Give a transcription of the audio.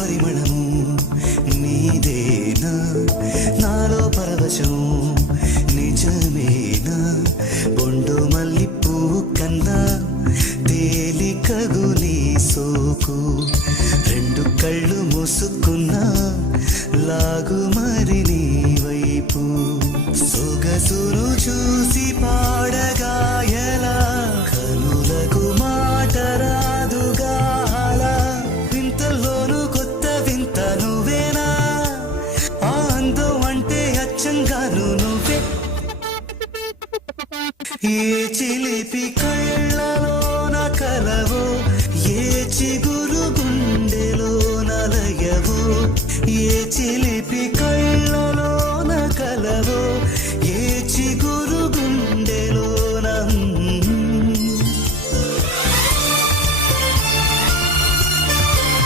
పరిమళము నీదేనా నాలో పరవశం నిజమేనా బొండు మల్లి పువ్వు కన్నా తేలికగు నీ సోకు రెండు కళ్ళు మూసుకున్నా లాగు మరి నీ వైపు సొగసును చూసి పాడగా